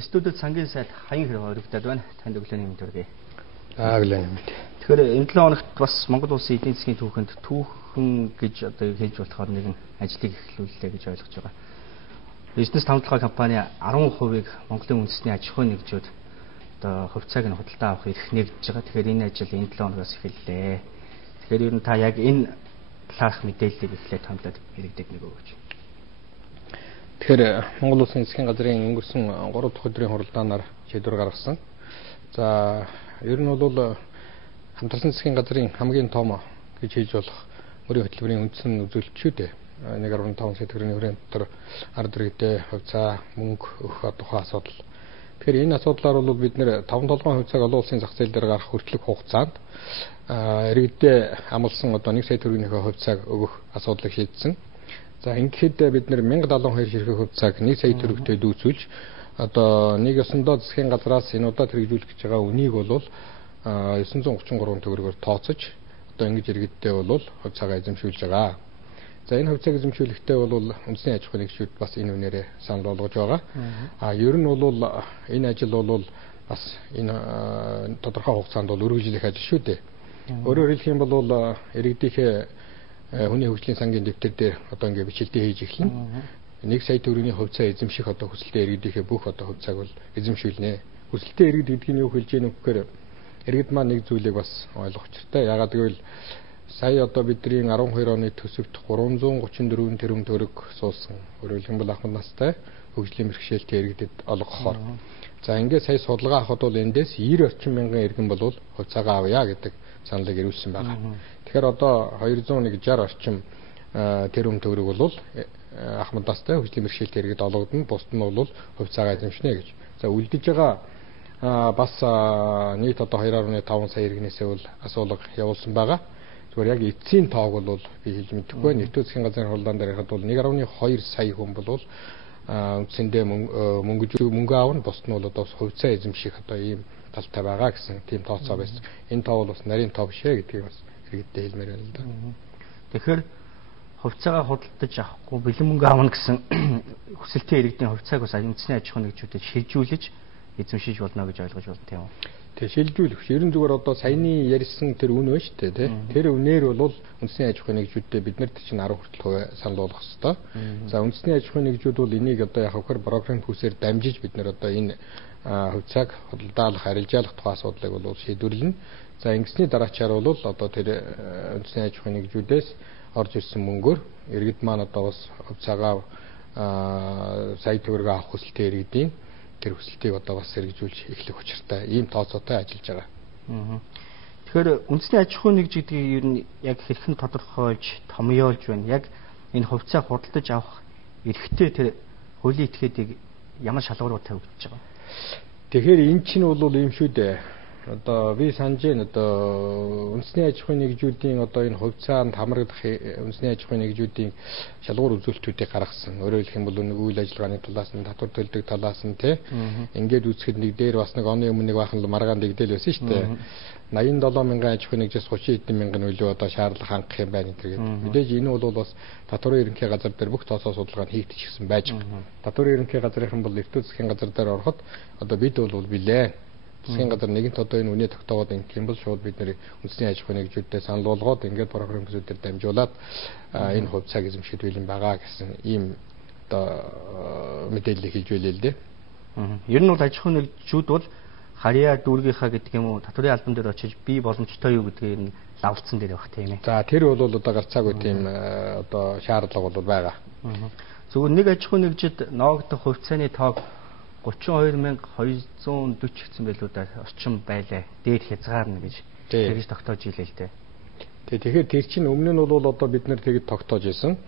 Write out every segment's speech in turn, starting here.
Студид сангийн сайд хаян хэрэг өргөдөд байна. Танд өглөөний мэнд хүргэе. Өглөөний мэнд. Тэгэхээр энэ 7 хоногт бас Монгол Улсын эдийн засгийн түүхэнд түүхэн гэж одоо хэлж болохоор нэгэн ажлыг эхлүүллээ гэж ойлгож байгаа. Бизнес хамтлагаа компани 10%-ийг Монголын үндэсний аж ахуйн нэгжүүд одоо хувьцааг нь худалдаа авах эрх нэгдэж байгаа. Тэгэхээр энэ ажил энэ 7 хоногоос эхэллээ. Тэгэхээр ер нь та яг энэ талаарх мэдээллийг эхлээд хамтдаа иргэдэд нэг өгөөч. Тэгэхээр Монгол Улсын засгийн газрын өнгөрсөн 3 дахь өдрийн хуралдаанаар шийдвэр гаргасан. За ер нь бол хамтарсан засгийн газрын хамгийн том гэж хэлж болох мөрийн хөтөлбөрийн үндсэн үзүүлэлтүүд 1.5 сая төгрөгийн хүрээнд дотор ард иргэдэд хувьцаа мөнгө өгөх тухай асуудал. Тэгэхээр энэ асуудлаар бол бид нэр 5-7 хувьцааг олон улсын зах зээл дээр гаргах хүртэлх хугацаанд иргэдэд амласан одоо 1 сая төгрөгийн хувьцааг өгөх асуудлыг шийдсэн. За ингээд бид нэр 1072 ширхэг хувьцааг 1 сая төгрөгтэй дүүцүүлж одоо нэг ёсондоо засгийн газраас энэ удаад хэрэгжүүлэх гэж байгаа үнийг бол 933 төгрөгөөр тооцож одоо ингэж иргэдтэй бол хувьцаагаа эзэмшүүлж байгаа. За энэ хувьцааг эзэмшүүлэхдээ бол үндэсний аж ахуйн нэгжүүд бас энэ үнээрээ санал болгож байгаа. Ер нь бол энэ ажил бол бас энэ тодорхой хугацаанд бол үргэлжлэх ажил шүү дээ. Өөрөөр хэлэх юм бол иргэдийнхээ хүний хөгжлийн сангийн дэвтэр дээр одоо ингээд бичлэлтээ хийж эхэлнэ. 1 сая төгрөгийн хувьцаа эзэмших одоо хүсэлтэй иргэдийнхээ бүх одоо хувьцааг бол эзэмшүүлнэ. Хүсэлтэй иргэд гэдэг нь юу хэлж яах вэ гэхээр иргэд маань нэг зүйлийг бас ойлгох хэрэгтэй. Яагаад гэвэл сая одоо бидний 12 оны төсөвт 334 тэрбум төгрөг суулсан. Өөрөөр хэлбэл ахмад настай хөгжлийн бэрхшээлтэй иргэдэд олгохоор. За ингээд сая судалгаа авахд бол эндээс 90 орчим мянган иргэн бол хувьцаагаа авъя гэдэг саналыг ирүүлсэн байгаа. Тэгэхээр одоо 260 орчим тэрбум төгрөг бол ахмад настай хөгжлийн бэрхшээлтэй иргэд олгодно. Бусд нь бол хувьцаагаа эзэмшнэ гэж. За үлдэж байгаа бас нийт одоо 2.5 сая иргэнээсээ бол асуулга явуулсан байгаа. Зүгээр яг эцсийн тоог бол би хэлж мэдэхгүй. Нэгдүгээр засгийн газрын хуралдаан дээр харахад бол 1.2 сая хүн бол үндсэндээ мөнгө аавна, бусд нь бол одоо хувьцаа эзэмших одоо ийм талтай байгаа гэсэн тийм тооцоо байсан. Энэ тоо бол бас нарийн тоо биш ээ гэдгийг бас иргэдтэй хэлмээр байна л да. Тэгэхээр хувьцаагаа худалдаж авахгүй бэлэн мөнгө аавна гэсэн хүсэлтэй иргэдийн хувьцааг бас үндэсний аж ахуйн нэгжүүдэд шилжүүлж эзэмшиж болно гэж ойлгож байна тийм үү? Тэгээ шилжүүлэх. Ерөн зүгээр одоо саяны ярьсан тэр үн байна шүү дээ, тий. Тэр үнээр бол үндэсний аж ахуйн нэгжүүдтэй бид нарт чинь 10 хүртэл санал болгох хэрэгтэй. За үндэсний аж ахуйн нэгжүүд бол энийг одоо яг хөхөр програм төсөөр дамжиж бид нар одоо энэ хувьцааг худалдаалах, арилжаалах тухай асуудлыг бол шийдвэрлэнэ. За ингэсний дараачаар бол одоо тэр үндэсний аж ахуйн нэгжүүдээс орж ирсэн мөнгөөр иргэд маань одоо бас хувьцаагаа сая төгрөг авах хүсэлтэй иргэдийн тэр хүсэлтийг одоо бас хэрэгжүүлж эхлэх учиртай ийм тооцоотой ажиллаж байгаа. Тэгэхээр үндэсний аж ахуйн нэгж гэдгийг ер нь яг хэрхэн тодорхойлж, томьёолж байна. Яг энэ хувьцаа худалдаж авах эрхтэй тэр хуулийн этгээдийг ямар шалгуураар тавьж байгаа. Тэгэхээр эн чинь бол ийм шүү дээ. Одоо би санаж байна одоо үндэсний аж ахуйн нэгжүүдийн одоо энэ хувьцаанд хамрагдах үндэсний аж ахуйн нэгжүүдийн шалгуур үзүүлэлтүүдийг гаргасан. Өөрөөр хэлэх юм бол нэг үйл ажиллагааны талаас нь татвар төлдөг талаас нь тий. Ингээд үзэхэд нэг дээр бас нэг оны өмнө нэг бахан маргаан дэгдэл байсан шүү дээ. 87 мянган аж ахуйн нэгжээс 30 эдэн мянган нөлөө одоо шаардлага хангах юм байна гэдэг. Мэдээж энэ бол бас татварын ерөнхий газар дээр бүх тооцоо судалгаа нь хийгдчихсэн байж байгаа. Татварын ерөнхий газрын бол эртөө засгийн газар дээр ороход одоо бид бол билээ. Засгийн газар нэгэнт одоо энэ үнэ тогтоогоод ингэх юм бол шууд бид нэр үндэсний аж ахуйн нэгжүүдтэй санал болгоод ингээд програм төсөвдөр дамжуулаад энэ хувьцааг эзэмшиж байлын байгаа гэсэн ийм одоо мэдээлэл хэлж байлээ л дээ. Ер нь бол аж ахуйн нэгжүүд бол харьяа дүүргийнхаа гэдэг юм уу татварын албан дээр очиж бие боломжтой юу гэдгийг нь лавлцсан дээр байх тийм ээ. За тэр бол одоо гарцаагүй тийм одоо шаардлага бол байгаа. Зөвхөн нэг аж ахуйн нэгжид ноогдох хувьцааны тоог 32240 гэсэн байлуу да орчим байлаа. Дээр хязгаарна гэж тэгж тогтоож ийлээ л дээ. Тэгэхээр тэр чинь өмнө нь бол одоо бид нэр тэгэд тогтоож исэн.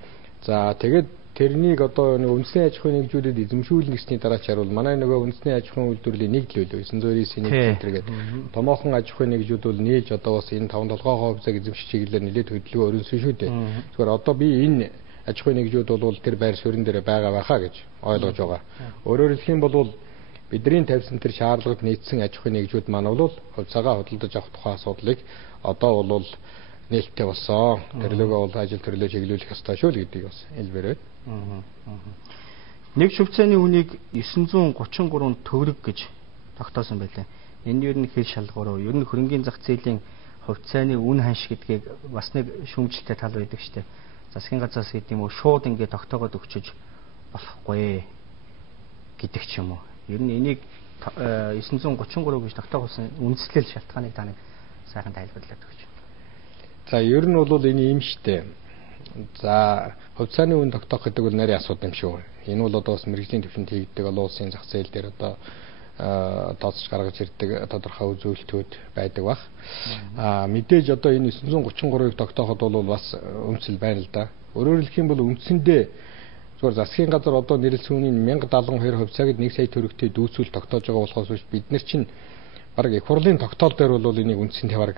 За тэгээд тэрнийг одоо үндэсний аж ахуйн нэгжүүдэд эзэмшүүлнэ гэсний дараачаар бол манай нөгөө үндэсний аж ахуйн үйлдвэрлэлийн нэгдэл байлаа. 909-ийн центр гэдэг. Томоохон аж ахуйн нэгжүүд бол нээлж одоо бас энэ 5-7% хувьцааг эзэмших чиглэлээр нэлээд хөдөлгөөн өрнөсөн шүү дээ. Зүгээр одоо би энэ аж ахуйн нэгжүүд бол тэр байр суурин дээр байгаа байхаа гэж ойлгож байгаа. Өөрөөр хэлэх юм бол бидний тавьсан тэр шаардлагад нийцсэн аж ахуйн нэгжүүд маань бол хувьцаагаа худалдаж авах тухай асуудлыг одоо бол нээлттэй болсон. Төрлөөгөө бол ажил төрлөө чиглүүлэх ёстой шүү л гэдгийг бас хэлбэр байна. Нэг хувьцааны үнийг 933 төгрөг гэж тогтоосон байлаа. Энэ ер нь хэл шалгуур уу? Ер нь хөрөнгөний зах зээлийн хувьцааны үн ханш гэдгийг бас нэг шүүмжлэлтэй тал байдаг шүү дээ. Засгийн газраас гэдэг юм уу шууд ингээд тогтоогоод өгчөж болохгүй гэдэг ч юм уу. Ер нь энийг 933 гэж тогтоогосон үндслэл шалтгааныг та нэг сайхан тайлбарлаад өгч. За ер нь бол энэ юм штэ. За хувьцааны үн тогтоох гэдэг бол нарийн асуудал юм шүү. Энэ бол одоо бас мэрэгжлийн төвшөнд хийгддэг олон улсын зах зээл дээр одоо тооцож гаргаж ирдэг тодорхой үзүүлэлтүүд байдаг бах. Мэдээж одоо энэ 933-ыг тогтооход бол бас үндэслэл байна л да. Өөрөөр хэлэх юм бол үндсэндээ зүгээр засгийн газар одоо нэрлсэн үнийн 1072 хувьцааг 1 сая төгрөгтэй дүүцүүл тогтоож байгаа болохоос биш бид нар чинь баг их хурлын тогтоол дээр бол энийг үндсэндээ баг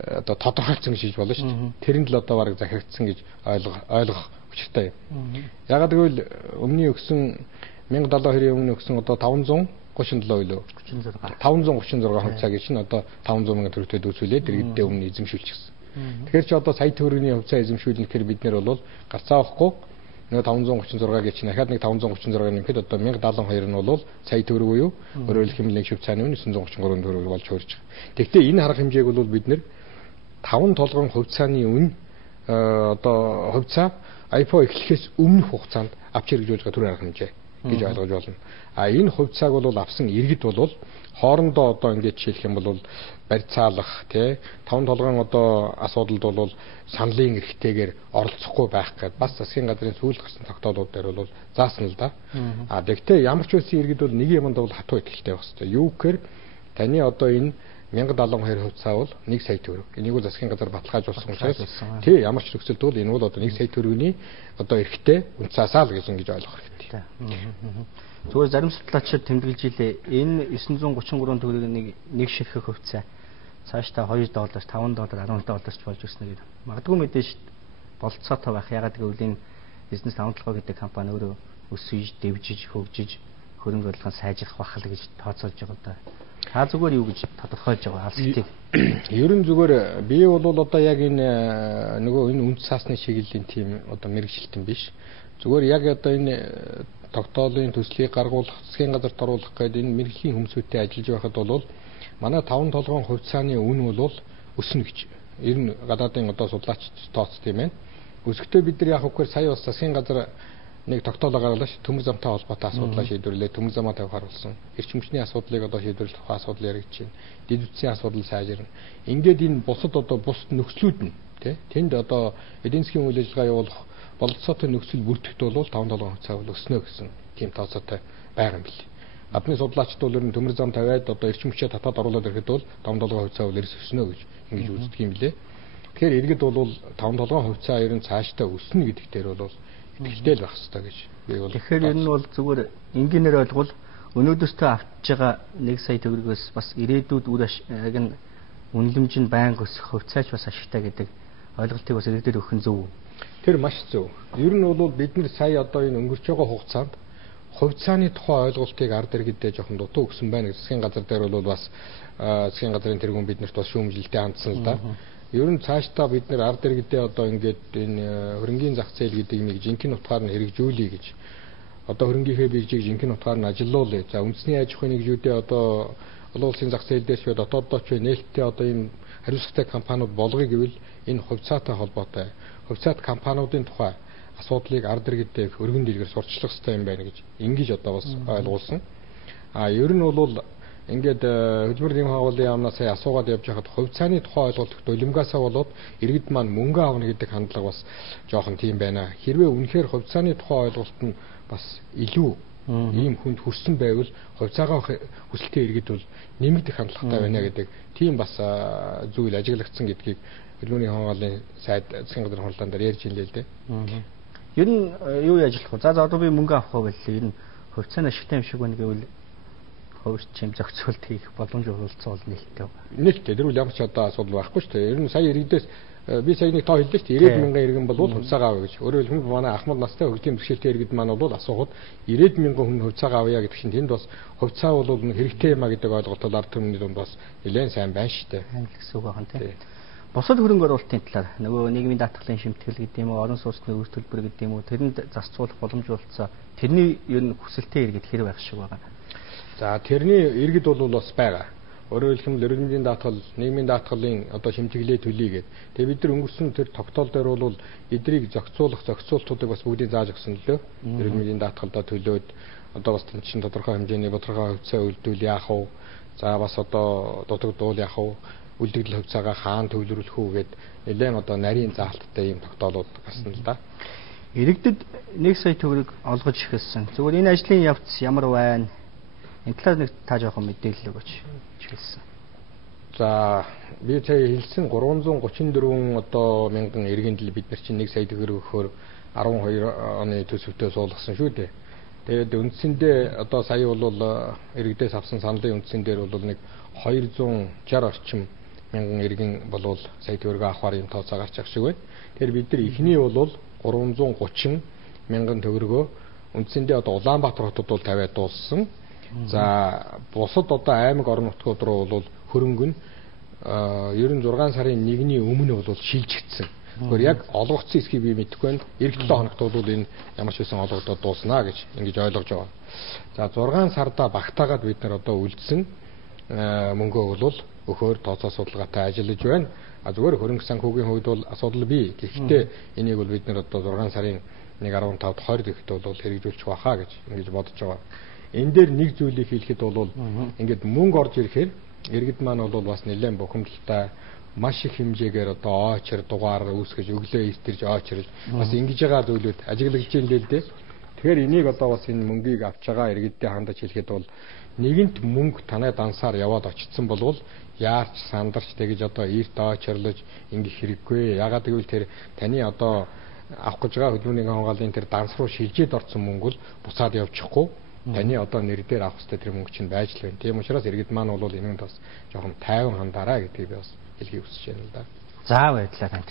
одоо тодорхойлсон гэж болно шүү дээ. Тэрэнд л одоо баг захирагдсан гэж ойлгох учиртай юм. Ягаад гэвэл өмнө өгсөн 1072-ийн өмнө өгсөн одоо 537 үлээ 536 хувьцааг чинь одоо 500 сая төгрөгтэй дүүцүүлээд иргэддээ өмнө эзэмшүүлчихсэн. Тэгэхээр ч одоо сая төгрөгийн хувьцаа эзэмшүүлнэ гэхээр бид нэр бол гарцаа авахгүй нэг 536-ыг чинь дахиад нэг 536 нэмэхэд одоо 1072 нь бол сая төгрөг буюу өөрөөр хэлэх юм 1 хувьцааны үнэ 933 төгрөг болж хуурж байгаа. Тэгэхдээ энэ харах хэмжээг бол бид нэр 5 толгойн хувьцааны үнэ одоо хувьцаа IPO эхлэхээс өмнөх хугацаанд авч хэрэгжүүлж байгаа төр арга хэмжээ гэж ойлгож болно. Энэ хувьцааг бол авсан иргэд бол хоорондоо одоо ингэж жишээлх юм бол барьцаалах тий 5 толгойн одоо асуудалд бол саналын эрхтэйгээр оролцохгүй байх гэдэг бас засгийн газрын сүүлд гарсан тогтоолууд дээр бол заасан л да. Тэгвэл ямар ч үсэн иргэд бол нэг юмд бол хатуу итгэлтэй байх хэрэгтэй. Юу гэхээр таны одоо энэ 1072 хувьцаа бол 1 сая төгрөг. Энийг бол засгийн газар баталгаажуулсан учраас тий ямар ч нөхцөлд бол энэ бол одоо 1 сая төгрөгийн одоо эрхтэй үнцаасаа л гэж ойлгох хэрэгтэй. Зүгээр зарим судлаачид тэмдэглэж илээ энэ 933 төгрөгийн нэг ширхэг хувьцаа цаашдаа $2, $5, $10 болж өснө гэдэг. Магадгүй мэдээж болцоотой байх. Ягаад гэвэл энэ бизнес хамтлагаа гэдэг компани өөрөө өсөж, дэвжиж, хөгжиж хөрөнгө оруулалтаа сайжрах бах л гэж тооцоолж байгаа даа. Та зүгээр юу гэж тодорхойлж байгаа алсыг? Ер нь зүгээр би бол одоо яг энэ нөгөө энэ үнд цаасны чиглэлийн тим одоо мэрэгчлэлтэн биш. Зүгээр яг одоо энэ тогтоолын төслийг гаргуулах, засгийн газарт оруулах гэдэг энэ мэрэгжлийн хүмүүстэй ажиллаж байхад бол манай 5 толгойн хувьцааны үн бол өснө гэж. Ер нь гадаадын одоо судлаач тооцсон юм байна. Өсөлтөө бид нар яг үгээр сая бас засгийн газар нэг тогтоолоо гаргалаа ш төмөр замтай холбоотой асуудлаа шийдвэрлээ. Төмөр замаа тавихаар болсон. Эрчимчний асуудлыг одоо шийдвэрлэх тухай асуудал яригдж байна. Дэд үтсийн асуудал сайжирна. Ингээд энэ бусад одоо бус нөхцлүүд нь тий тэнд одоо эдийн засгийн үйл ажиллагаа явуулах бололцоотой нөхцөл бүртгэгд бол 5 толгойн хувьцаа бол өснө гэсэн тийм тооцоотой байгаа юм билээ. Гадны судлаачид бол ер нь төмөр зам тавиад одоо эрчимчээ татаад оруулаад ирэхэд бол 5 толгойн хувьцаа бол эрс өснө гэж ингэж үздэг юм билээ. Тэгэхээр иргэд бол 5 толгойн хувьцаа ер нь цаашдаа өснө гэдэг дээр бол итгэлтэй л байх хэрэгтэй гэж би бол. Тэгэхээр энэ бол зүгээр энгийнээр ойлгвол өнөөдөртөө авчиж байгаа 1 сая төгрөгөөс бас ирээдүйд үр ашиг нь үнэлэмж нь байнга өсөх хувьцаач бас ашигтай гэдэг ойлголтыг бас иргэдэд өгөх нь зөв. Тэр маш зөв. Ер нь бол бид нар сая одоо энэ өнгөрч байгаа хугацаанд хувьцааны тухай ойлголтыг ард иргэдээ жоохон дутуу өгсөн байна. Засгийн газар дээр бол бас засгийн газрын тэргүүн биднэрт бас шүүмжлэлтэй хандсан л да. Ер нь цаашдаа бид нар ард иргэдээ одоо ингээд энэ хөрөнгөний зах зээл гэдэг нэг жинхэнэ утгаар нь хэрэгжүүлэе гэж. Одоо хөрөнгөийнхөө биржийг жинхэнэ утгаар нь ажилуулъя. За үндэсний аж ахуйн нэгжүүдээ одоо олон улсын зах зээл дээрс дотооддоо ч нээлттэй одоо ийм хариуцлагатай компаниуд болгоё гэвэл энэ хувьцаатай холбоотой хувьцаат компаниудын тухай асуудлыг ард иргэдээ өргөн дэлгэр сурчлах хэрэгтэй юм байна гэж ингэж одоо бас ойлгуулсан. Ер нь бол ингээд хөдөлмөр нэгэн хавлын яамнаас сая асуугаад явж байхад хувьцааны тухай ойлголт долимгаасаа болоод иргэд маань мөнгө авна гэдэг хандлага бас жоохон тийм байна. Хэрвээ үнэхээр хувьцааны тухай ойлголт нь бас илүү ийм хүнд хүрсэн байвал хувьцаагаа хүсэлтээ иргэд бол нэмэгдэх хандлагатай байна гэдэг тийм бас зүйл ажиглагдсан гэдгийг хөдөлмөрийн хавлын сайд засгийн газрын хурлаан дээр ярьж илээ л дээ. Ер нь юу яаж ажиллах вэ? За одоо би мөнгө авах вэ гэхэл ер нь хувьцааны ашигтай юм шиг байна гэвэл хувьд чим зохицуулт хийх боломж олгоцсон бол нээлттэй байна. Нээлттэй. Тэр үл ямар ч одоо асуудал байхгүй шүү дээ. Ер нь сая иргэдээс би сая нэг тоо хэллээ шүү дээ. 90,000 иргэн бол хувьцаагаа авъя гэж. Өөрөөр хэлбэл манай ахмад настай хөгжлийн бэрхшээлтэй иргэд маань бол асуухад 90,000 хүн хувьцаагаа авъя гэдэг чинь тэнд бас хувьцаа бол хэрэгтэй юм а гэдэг ойлголт бол ард түмний дунд бас нэлээд сайн байна шүү дээ. Гэсэн үг байна тийм. Бусад хөрөнгө оруулалтын талаар нөгөө нийгмийн даатгалын шимтгэл гэдэг юм уу, орон сууцны үр төлбөр гэдэг юм уу, тэрэнд зарцуулах боломжуулалтаа тэрний ер нь хүсэлтэй иргэд хэрэг байх шиг байгаа. За тэрний иргэд бол бас байгаа. Өөрөөр хэлбэл эрүүл мэндийн даатгал, нийгмийн даатгалын одоо шимтгэлээ төлөйгээд. Тэгээ бид нар өнгөрсөн тэр тогтоол дээр бол эдрийг зохицуултуудыг бас бүгдийг зааж өгсөн лөө. Эрүүл мэндийн даатгалдаа төлөөд одоо бас тийм чинь тодорхой хэмжээний бодлогоо хөвцөө үлдүүл яах вэ? За бас одоо дутагдуул яах вэ? Үлдэгдэл хөвцөөгөө хаана төвлөрүүлэх үү гэд нэлээд одоо нарийн заалттай ийм тогтоолууд гарсан л да. Иргэдэд 1 сая төгрөг олгож эхэлсэн. Зүгээр энэ ажлын явц ямар байна? Энэ талаар нэг та жоохон мэдээлэл өгөөч. Хэлсэн. За би сая хэлсэн 334 одоо мянган иргэндэл бид нар чинь 1 сая төгрөг өгөхөөр 12 оны төсөвтөө суулгасан шүү дээ. Тэгээд үндсэндээ одоо сая бол иргэдээс авсан саналын үндсэн дээр бол нэг 260 орчим мянган иргэн болвол сая төгрөг авахар юм тооцоо гарч ах шиг байна. Тэгэхээр бид нар эхний бол 330 мянган төгрөгөө үндсэндээ одоо Улаанбаатар хотод бол тавиад дууссан. За бусад одоо аймаг орон нутгууд руу бол хөрөнгө нь ер нь 6 сарын 1-ний өмнө бол шилжигдсэн. Тэгэхээр яг олгогдсон эсхийг би мэдэхгүй байна. Эх 7 хоногт бол энэ ямар ч байсан олгогдоод дууснаа гэж ингэж ойлгож байгаа. За 6 сарда багтаагаад бид нар одоо үлдсэн мөнгөө бол өгөхөөр тооцоо судалгаатай ажиллаж байна. А зүгээр хөрөнгө санхүүгийн хувьд бол асуудал бий. Гэхдээ энийг бол бид нар одоо 6 сарын 1.15-д 20 гэхэд бол хэрэгжүүлчих байхаа гэж ингэж бодож байгаа. Энэ дээр нэг зүйлийг хэлэхэд бол ингээд мөнгө орж ирэхээр иргэд маань бол бас нэлээд бухимдалтай маш их хэмжээгээр одоо очир дугаар үүсгэж өглөө иртэрж очирж бас ингэж байгаа зүйлүүд ажиглагдж байна л дээ. Тэгэхээр энийг одоо бас энэ мөнгийг авч байгаа иргэдтэй хандаж хэлэхэд бол нэгэнт мөнгө танай дансаар яваад очсон болвол яарч сандарч тэгэж одоо эрт очирлож ингэх хэрэггүй. Ягаад гэвэл тэр таны одоо авах гэж байгаа хөдөлмөрийн хамгааллын тэр данс руу шилжээд орсон мөнгө бол буцаад явчихгүй. Таны одоо нэр дээр авах хэрэгтэй тэр мөнгө чинь байж л байна. Тийм учраас иргэд маань бол энэнд бас жоохон тайван хандаараа гэдгийг би бас хэлхийг хүсэж байна л да. За баярлалаа танд.